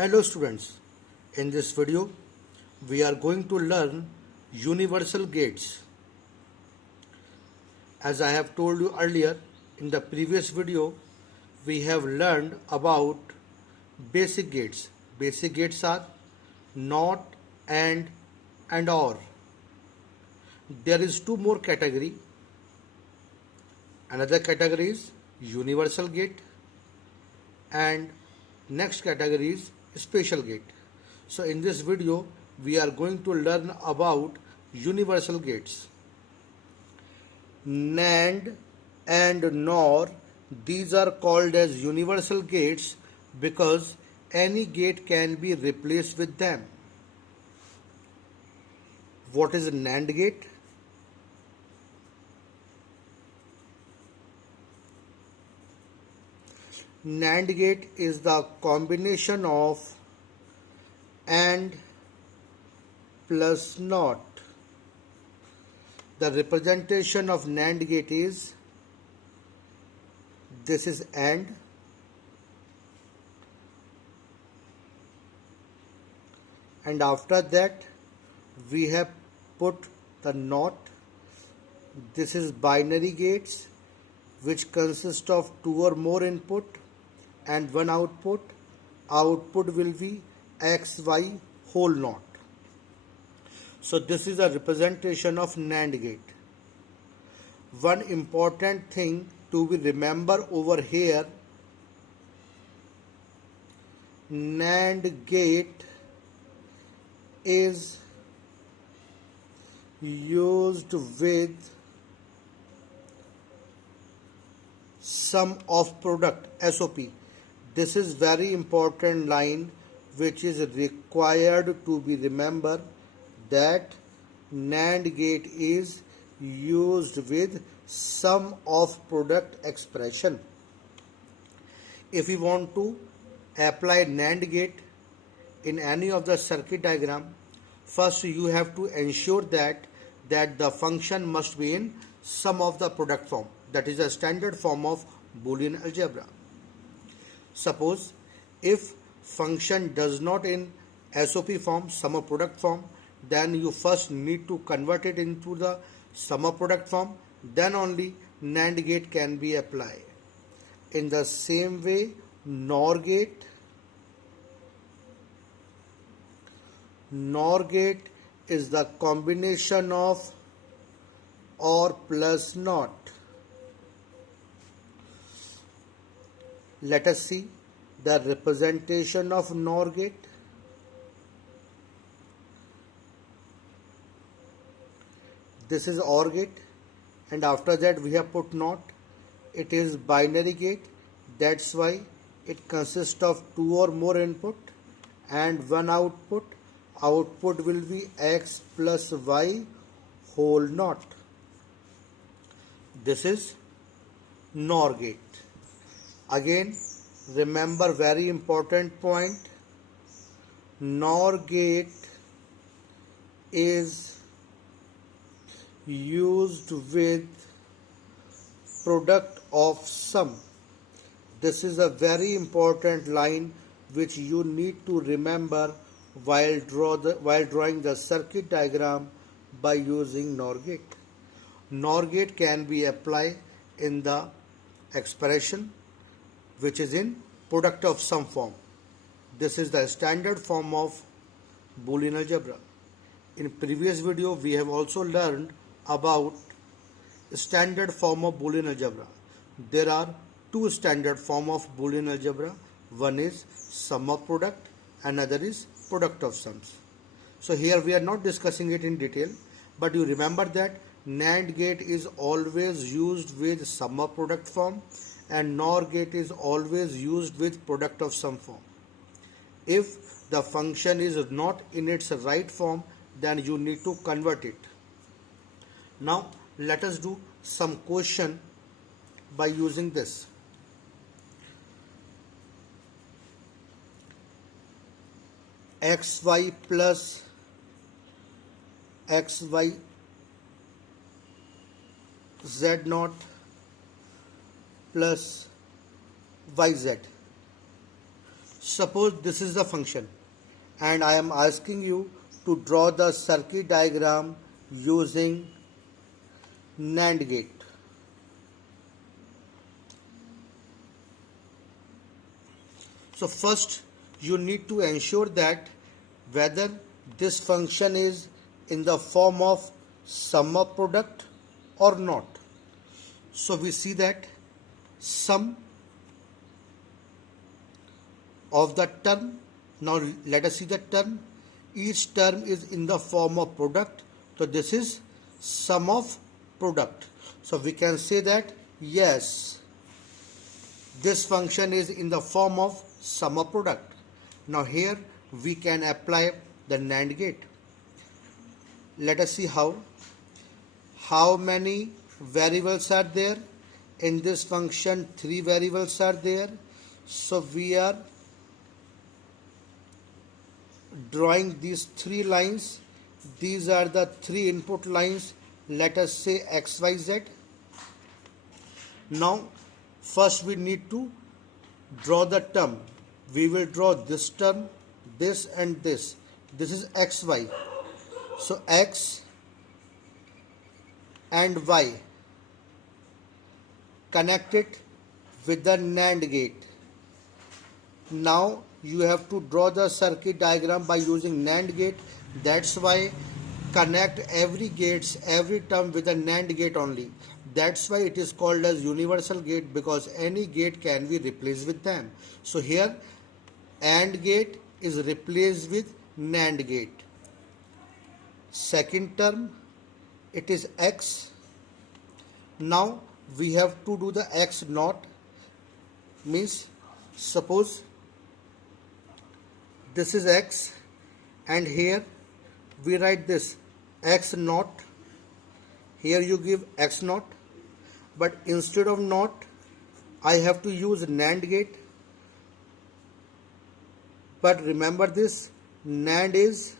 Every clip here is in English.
Hello students, in this video we are going to learn universal gates. As I have told you earlier, in the previous video we have learned about basic gates. Basic gates are not, and or. There is two more category. Another category is universal gate and next category is special gate. So in this video we are going to learn about universal gates. NAND and NOR, these are called as universal gates because any gate can be replaced with them. What is a NAND gate? NAND gate is the combination of AND plus NOT. The representation of NAND gate is, this is AND, and after that we have put the NOT. This is binary gates which consist of two or more input and one output. Output will be X, Y whole NOT. So this is a representation of NAND gate. One important thing to be remember over here, NAND gate is used with sum of product, SOP. This is very important line which is required to be remembered, that NAND gate is used with sum of product expression. If we want to apply NAND gate in any of the circuit diagram, first you have to ensure that the function must be in sum of the product form. That is a standard form of Boolean algebra. Suppose if function does not in SOP form, sum of product form, then you first need to convert it into the sum of product form, then only NAND gate can be applied. In the same way, NOR gate is the combination of OR plus NOT. Let us see the representation of NOR gate. This is OR gate, and after that we have put NOT. It is binary gate, that's why it consists of two or more input and one output. Output will be X plus Y whole NOT. This is NOR gate. Again, remember very important point, NOR gate is used with product of sum. This is a very important line which you need to remember while drawing the circuit diagram by using NOR gate. NOR gate can be applied in the expression which is in product of sum form. This is the standard form of Boolean algebra. In previous video we have also learned about standard form of Boolean algebra. There are two standard form of Boolean algebra. One is sum of product, another is product of sums. So here we are not discussing it in detail, but you remember that NAND gate is always used with sum of product form and NOR gate is always used with product of sum form. If the function is not in its right form, then you need to convert it. Now let us do some question by using this. XY plus XY Z0 plus YZ. Suppose this is the function and I am asking you to draw the circuit diagram using NAND gate. So first you need to ensure that whether this function is in the form of sum of product or not. So we see that sum of the term. Now let us see the term. Each term is in the form of product. So this is sum of product. So we can say that yes, this function is in the form of sum of product. Now here we can apply the NAND gate. Let us see how. How many variables are there? In this function 3 variables are there. So we are drawing these 3 lines. These are the 3 input lines. Let us say X, Y, Z. Now first we need to draw the term. We will draw this term, this and this. This is X, Y. So X and Y connected with the NAND gate. Now you have to draw the circuit diagram by using NAND gate. That's why connect every gates, every term with a NAND gate only. That's why it is called as universal gate, because any gate can be replaced with them. So here AND gate is replaced with NAND gate. Second term, it is X. Now we have to do the X naught. Means suppose this is X and here we write this X naught. Here you give X naught, but instead of naught I have to use NAND gate. But remember this, NAND is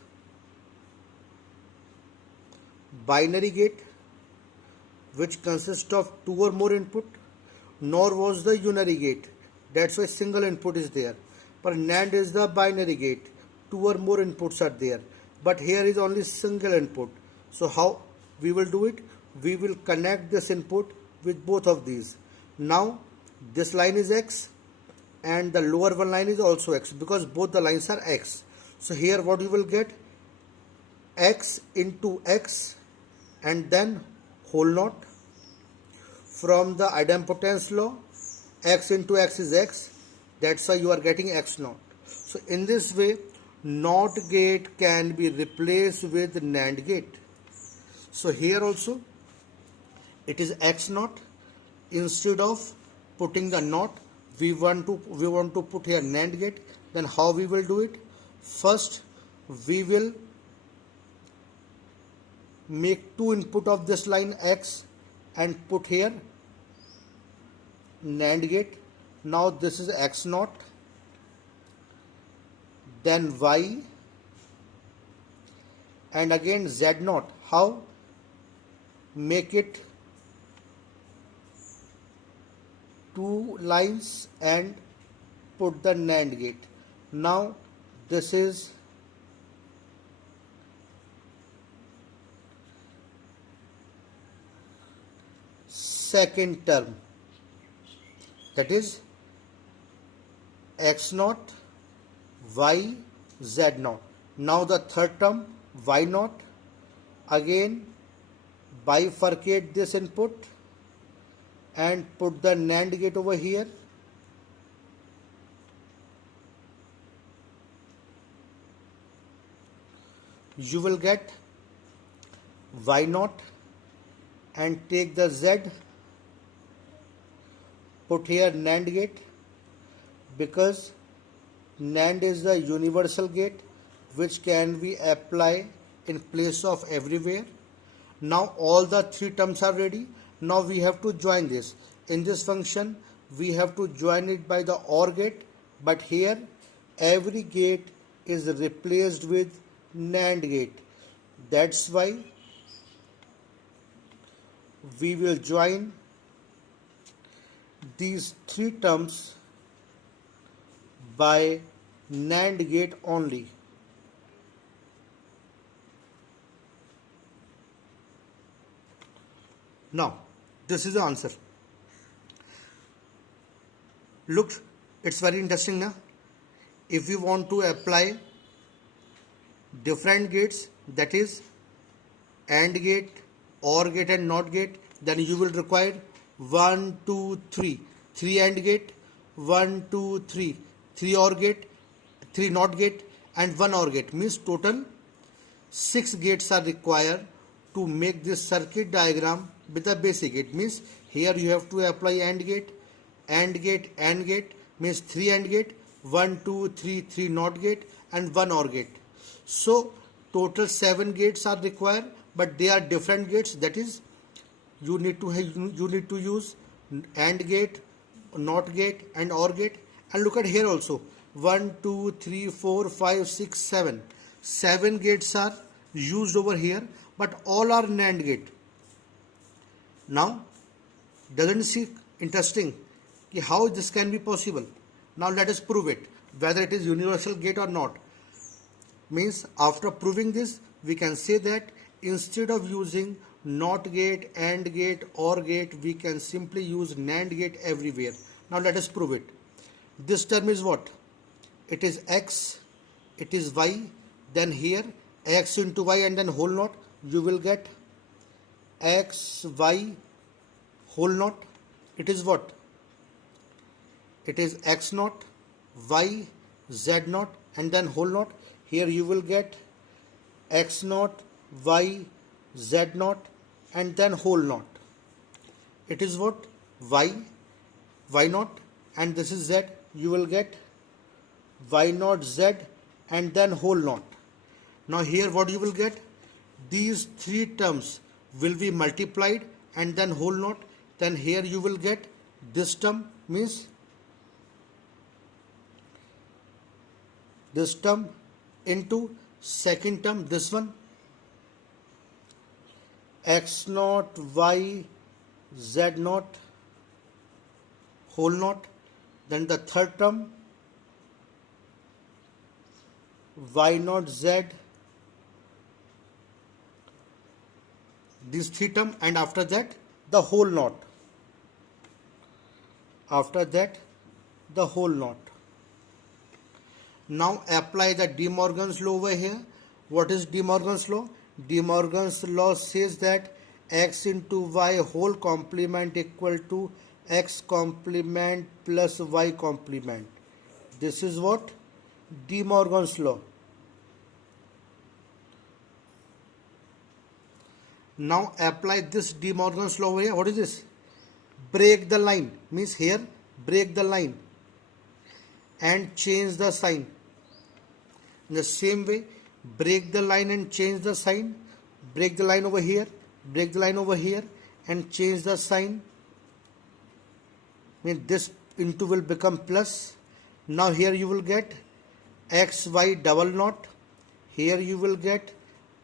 binary gate which consists of 2 or more input, nor was the unary gate. That's why single input is there. But NAND is the binary gate, 2 or more inputs are there. But here is only single input. So how we will do it? We will connect this input with both of these. Now this line is X and the lower one line is also X, because both the lines are X. So here what you will get? X into X and then whole naught. From the idempotence law, X into X is X. That's why you are getting X naught. So in this way, NOT gate can be replaced with NAND gate. So here also it is X naught. Instead of putting the NOT, we want to put here NAND gate. Then how we will do it? First we will make 2 input of this line X and put here NAND gate. Now this is X naught, then Y, and again Z naught. How? Make it 2 lines and put the NAND gate. Now this is second term, that is X naught, Y, Z naught. Now the third term, Y naught. Again bifurcate this input and put the NAND gate over here. You will get Y naught and take the Z, put here NAND gate, because NAND is the universal gate which can be applied in place of everywhere. Now all the 3 terms are ready. Now we have to join this. In this function we have to join it by the OR gate, but here every gate is replaced with NAND gate. That's why we will join these 3 terms by NAND gate only. Now, this is the answer. Look, it's very interesting now. If we want to apply different gates, that is AND gate, OR gate and NOT gate, then you will require 1, 2, 3. 3 AND gate, 1, 2, 3. 3 OR gate, 3 NOT gate and 1 OR gate. Means total 6 gates are required to make this circuit diagram with a basic gate. Means here you have to apply AND gate, AND gate, AND gate, means 3 AND gate, 1, 2, 3, 3 NOT gate and 1 OR gate. So total 7 gates are required, but they are different gates. That is, you need to use AND gate, NOT gate and OR gate. And look at here also, 1, 2, 3, 4, 5, 6, 7. 7 gates are used over here, but all are NAND gate. Now, doesn't it seem interesting how this can be possible? Now let us prove it, whether it is universal gate or not. Means after proving this, we can say that instead of using NOT gate, AND gate, OR gate, we can simply use NAND gate everywhere. Now let us prove it. This term is what? It is X, it is Y, then here X into Y and then whole knot. You will get X, Y, whole knot. It is what? It is X knot, Y, Z knot and then whole knot. Here you will get X knot, Y, Z knot and then whole knot. It is what? Y, Y knot and this is Z. You will get Y knot, Z and then whole knot. Now here what you will get? These three terms will be multiplied and then whole knot. Then here you will get this term, means this term into second term, this one, X naught, Y, Z naught, whole knot. Then the third term, Y naught, Z, this three term, and after that the whole knot. After that the whole knot. Now apply the De Morgan's law over here. What is De Morgan's law? De Morgan's law says that X into Y whole complement equal to X complement plus Y complement. This is what? De Morgan's law. Now apply this De Morgan's law over here. What is this? Break the line. Means here break the line and change the sign. In the same way, break the line and change the sign. Break the line over here, break the line over here and change the sign. Means this into will become plus. Now here you will get X, Y double knot. Here you will get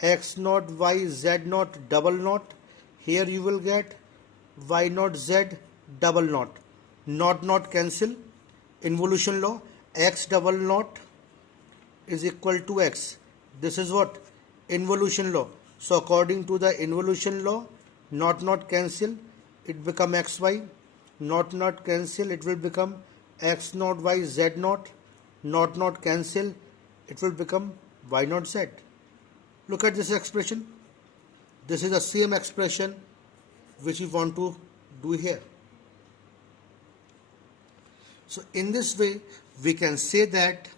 X naught, Y, Z naught double knot. Here you will get Y naught, Z double knot. Knot cancel. Involution law, X double knot is equal to X. This is what? Involution law. So according to the involution law, knot cancel, it become XY. Knot cancel, it will become X naught, Y, Z naught. Knot cancel, it will become Y naught, Z. Look at this expression. This is the same expression which we want to do here. So in this way, we can say that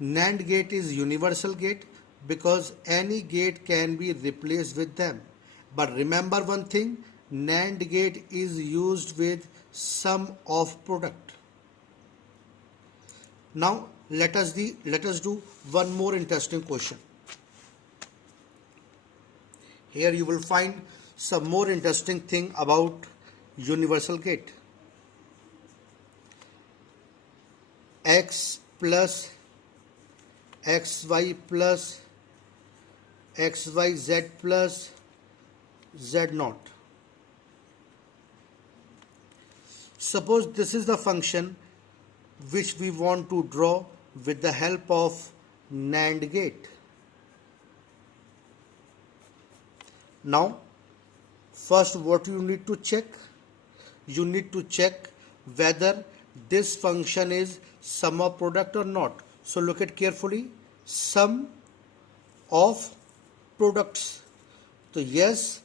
NAND gate is universal gate because any gate can be replaced with them. But remember one thing, NAND gate is used with sum of product. Now let us do one more interesting question. Here you will find some more interesting thing about universal gate. X plus XY plus XYZ plus Z naught. Suppose this is the function which we want to draw with the help of NAND gate. Now, first what you need to check? You need to check whether this function is sum of product or not. So look at carefully, sum of products. So yes,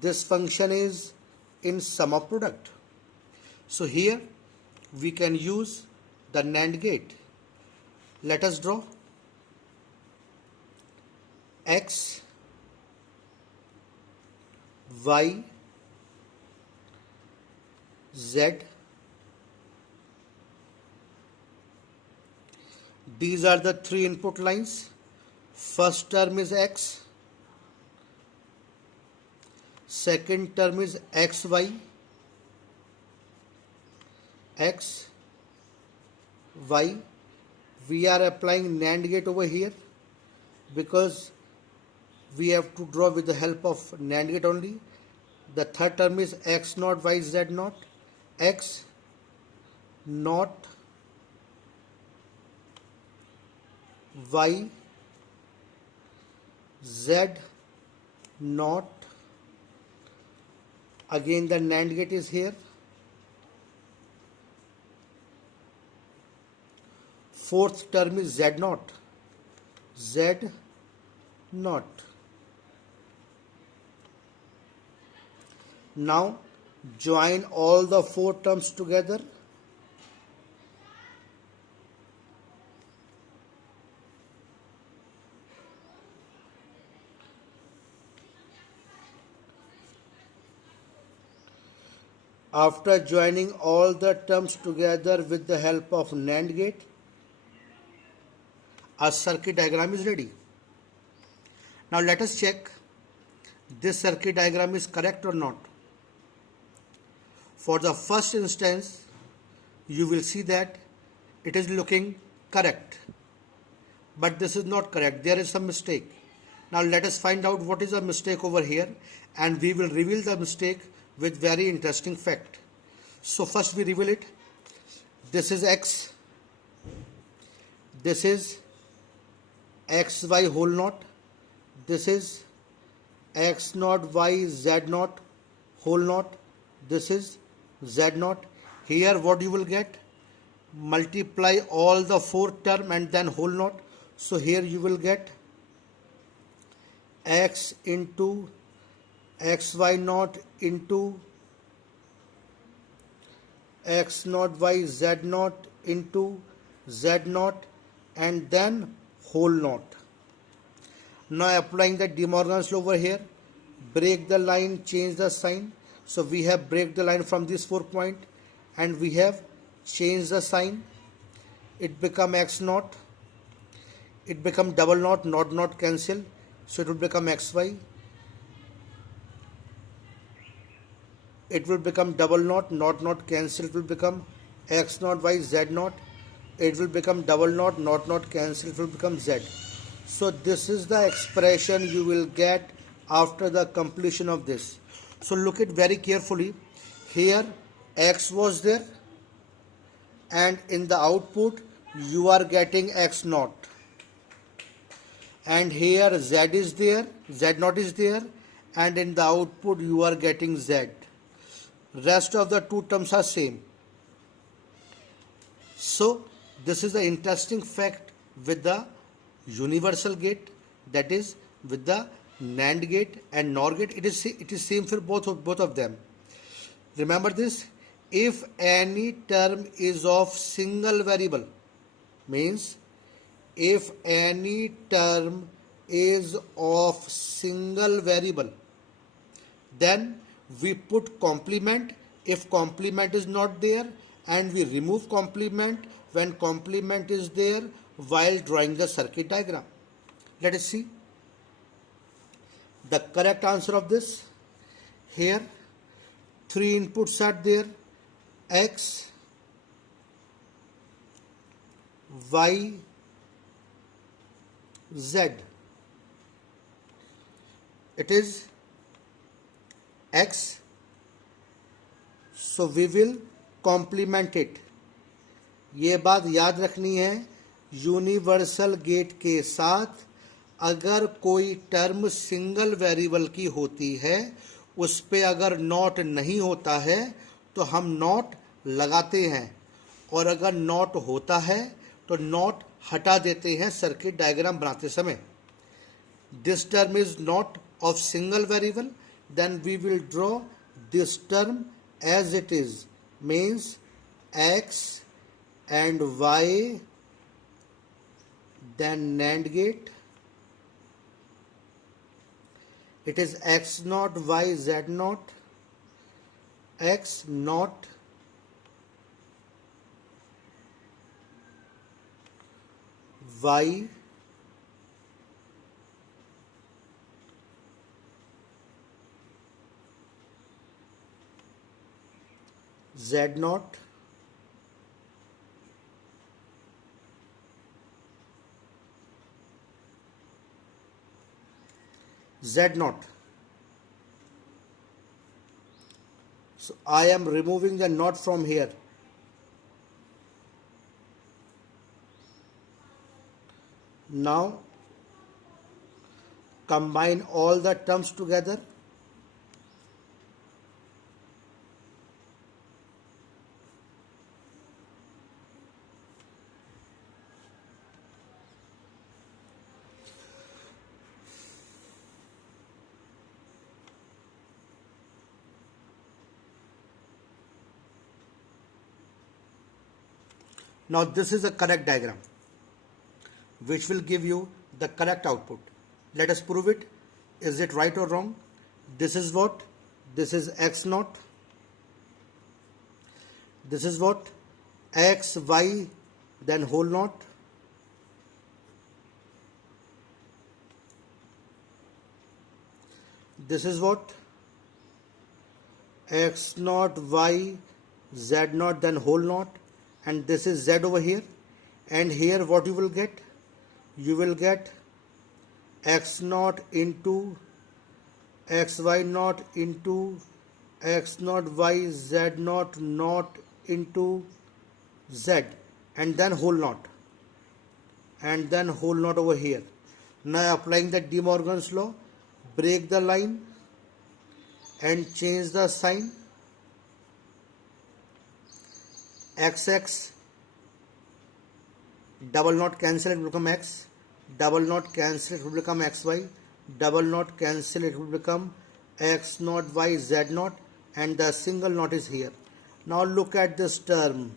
this function is in sum of product. So here we can use the NAND gate. Let us draw X, Y, Z. These are the three input lines. First term is X, second term is XY, X, Y. We are applying NAND gate over here because we have to draw with the help of NAND gate only. The third term is X naught, Y, Z naught, X naught, Y, Z naught. Again the NAND gate is here. Fourth term is Z naught, Z naught. Now join all the four terms together. After joining all the terms together with the help of NAND gate, a circuit diagram is ready. Now let us check this circuit diagram is correct or not. For the first instance, you will see that it is looking correct, but this is not correct. There is some mistake. Now let us find out what is the mistake over here, and we will reveal the mistake with very interesting fact. So first we reveal it. This is X, this is XY whole naught, this is X naught, Y, Z naught whole naught, this is Z naught. Here what you will get? Multiply all the four term and then whole naught. So here you will get X into XY naught into X naught, Y, Z naught into Z naught and then whole naught. Now applying the De Morgan's law over here, break the line, change the sign. So we have break the line from this 4 point and we have changed the sign. It become X naught, it become double naught, naught cancel. So it will become XY. It will become double naught, naught cancel. It will become X naught, Y, Z naught. It will become double naught, naught cancel. It will become Z. So this is the expression you will get after the completion of this. So look at very carefully. Here X was there and in the output you are getting X naught. And here Z is there, Z naught is there, and in the output you are getting Z. Rest of the two terms are same. So this is the interesting fact with the universal gate, that is with the NAND gate and NOR gate. It is same for both of them. Remember this, if any term is of single variable, means if any term is of single variable, then we put complement if complement is not there, and we remove complement when complement is there while drawing the circuit diagram. Let us see the correct answer of this. Here three inputs are there, X, Y, Z. It is X, so we will complement it. ये बात याद रखनी है, universal gate के साथ अगर कोई term single variable की होती है, उस पे अगर नॉट नहीं होता है तो हम नॉट लगाते हैं, और अगर नॉट होता है तो नॉट हटा देते हैं सर्किट डायग्राम बनाते समय. This term is not of single variable, then we will draw this term as it is, means x and y, then NAND gate. It is x naught y z naught, x naught y z naught, z naught. So I am removing the naught from here. Now combine all the terms together. Now this is a correct diagram which will give you the correct output. Let us prove it. Is it right or wrong? This is what? This is x naught. This is what? X, y, then whole naught. This is what? X naught, y, z naught, then whole naught. And this is z over here. And here what you will get? You will get x naught into x y naught into x naught y z naught naught into z, and then whole naught, and then whole naught over here. Now applying the De Morgan's law, break the line and change the sign. XX double naught cancel, it will become x, double naught cancel, it will become xy, double naught cancel, it will become x naught y z naught, and the single naught is here. Now look at this term.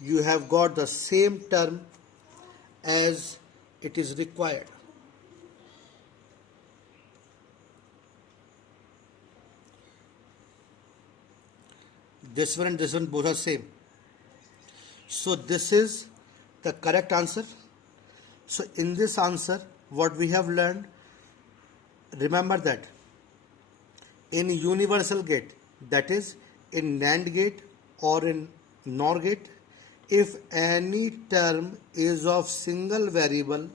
You have got the same term as it is required. This one and this one both are same. So this is the correct answer. So in this answer, what we have learned, remember that in universal gate, that is in NAND gate or in NOR gate, if any term is of single variable,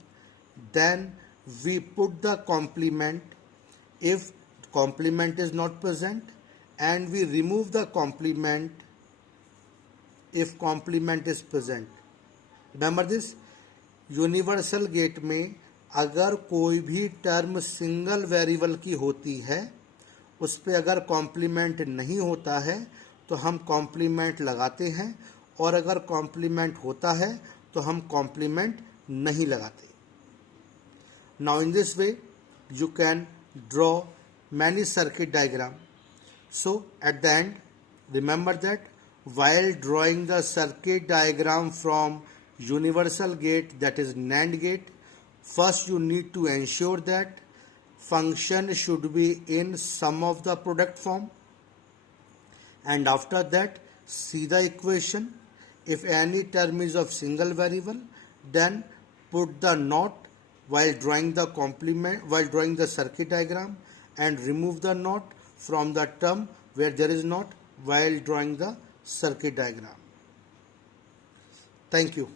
then we put the complement if complement is not present, and we remove the complement if complement is present. Remember this, universal gate में अगर कोई भी term single variable की होती है, उस पे अगर कॉम्प्लीमेंट नहीं होता है तो हम कॉम्प्लीमेंट लगाते हैं, और अगर कॉम्प्लीमेंट होता है तो हम कॉम्प्लीमेंट नहीं लगाते. Now in this way you can draw many circuit diagram. So at the end, remember that while drawing the circuit diagram from universal gate, that is NAND gate, first you need to ensure that function should be in sum of the product form, and after that see the equation. If any term is of single variable, then put the not while drawing the complement, while drawing the circuit diagram, and remove the not from the term where there is not while drawing the circuit diagram. Thank you.